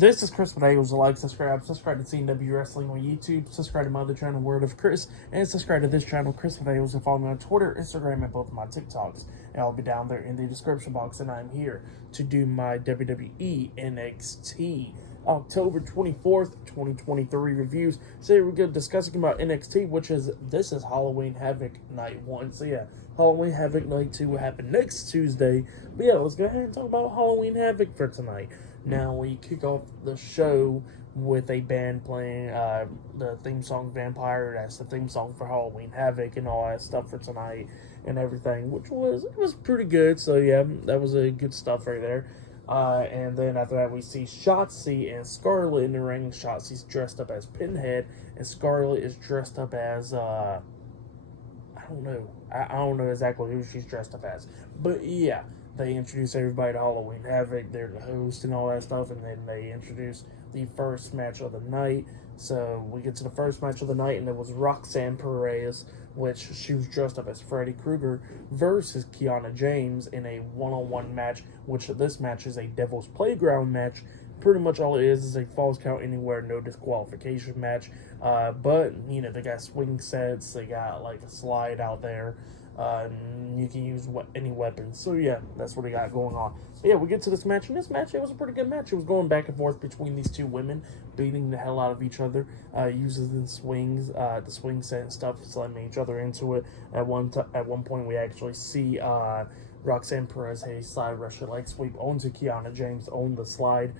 This is Chris Potatoes. Like, subscribe to CW Wrestling on YouTube, subscribe to my other channel, Word of Chris, and subscribe to this channel, Chris Potatoes, and follow me on Twitter, Instagram, and both of my TikToks. And I'll be down there in the description box, and I'm here to do my WWE NXT October 24th, 2023 reviews. So we're going to discussing about NXT, this is Halloween Havoc Night 1. So yeah, Halloween Havoc Night 2 will happen next Tuesday. But yeah, let's go ahead and talk about Halloween Havoc for tonight. Now, we kick off the show with a band playing the theme song Vampire. That's the theme song for Halloween Havoc and all that stuff for tonight and everything, which was pretty good. So yeah, that was a good stuff right there. And then after that, we see Shotzi and Scarlett in the ring. Shotzi's dressed up as Pinhead, and Scarlett is dressed up as I don't know. I don't know exactly who she's dressed up as, but yeah. They introduce everybody to Halloween Havoc. They're the host and all that stuff, and then they introduce the first match of the night. So we get to the first match of the night, and it was Roxanne Perez, which she was dressed up as Freddy Krueger, versus Kiana James in a one-on-one match, which this match is a Devil's Playground match. Pretty much all it is a falls count anywhere, no disqualification match. But, you know, they got swing sets, they got like a slide out there. You can use any weapons. So yeah, that's what we got going on. So yeah, we get to this match, and this match, it was a pretty good match. It was going back and forth between these two women, beating the hell out of each other, using the swings, the swing set and stuff, slamming each other into it. At one point, we actually see Roxanne Perez a slide Russian leg sweep onto Kiana James on the slide.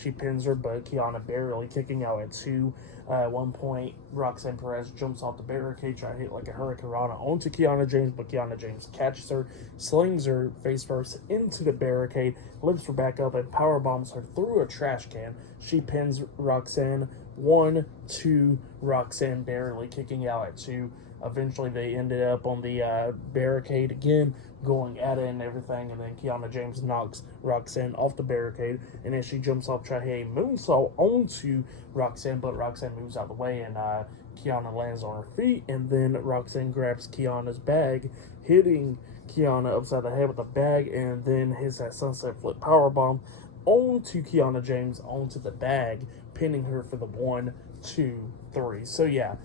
She pins her, but Kiana barely kicking out at 2. At one point, Roxanne Perez jumps off the barricade, trying to hit like a hurricanrana onto Kiana James, but Kiana James catches her, slings her face first into the barricade, lifts her back up, and power bombs her through a trash can. She pins Roxanne. 1, 2, Roxanne barely kicking out at 2. Eventually, they ended up on the barricade again, going at it and everything, and then Kiana James knocks Roxanne off the barricade, and then she jumps off, trying to hit a moonsault onto Roxanne, but Roxanne moves out of the way, and Kiana lands on her feet, and then Roxanne grabs Kiana's bag, hitting Kiana upside the head with the bag, and then hits that sunset flip powerbomb onto Kiana James, onto the bag, pinning her for the 1, 2, 3. So yeah,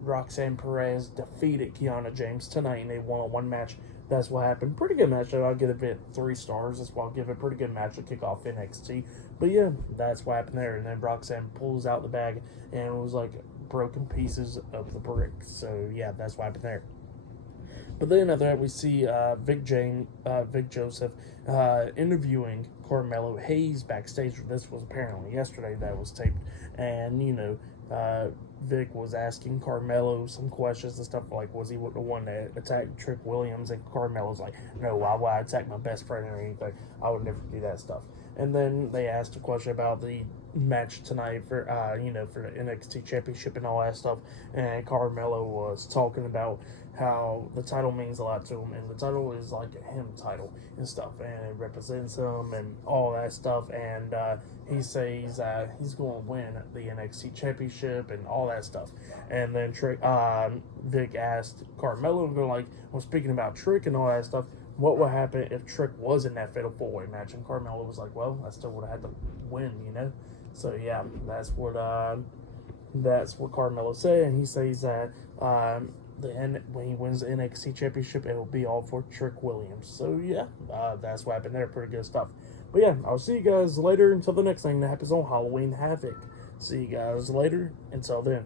Roxanne Perez defeated Kiana James tonight in a one-on-one match. That's what happened. Pretty good match. I'll give it 3 stars. That's why I'll give it a pretty good match to kick off NXT. But yeah, that's what happened there. And then Roxanne pulls out the bag, and it was like broken pieces of the brick. So yeah, that's what happened there. But then after that, we see Vic Joseph interviewing Carmelo Hayes backstage. This was apparently yesterday that was taped. And, you know, Vic was asking Carmelo some questions and stuff like, was he the one that attacked Trick Williams? And Carmelo's like, no, why would I attack my best friend or anything? I would never do that stuff. And then they asked a question about the match tonight for, for the NXT Championship and all that stuff. And Carmelo was talking about how the title means a lot to him, and the title is like a him title and stuff, and it represents him and all that stuff. And he says he's going to win the NXT Championship and all that stuff. And then Vic asked Carmelo, well, speaking about Trick and all that stuff, what would happen if Trick was in that Fatal 4-Way match? And Carmelo was like, well, I still would have had to win, you know? So yeah, that's what Carmelo said, and he says that when he wins the NXT Championship, it will be all for Trick Williams. So yeah, that's what happened there. Pretty good stuff. But yeah, I'll see you guys later until the next thing that happens on Halloween Havoc. See you guys later. Until then.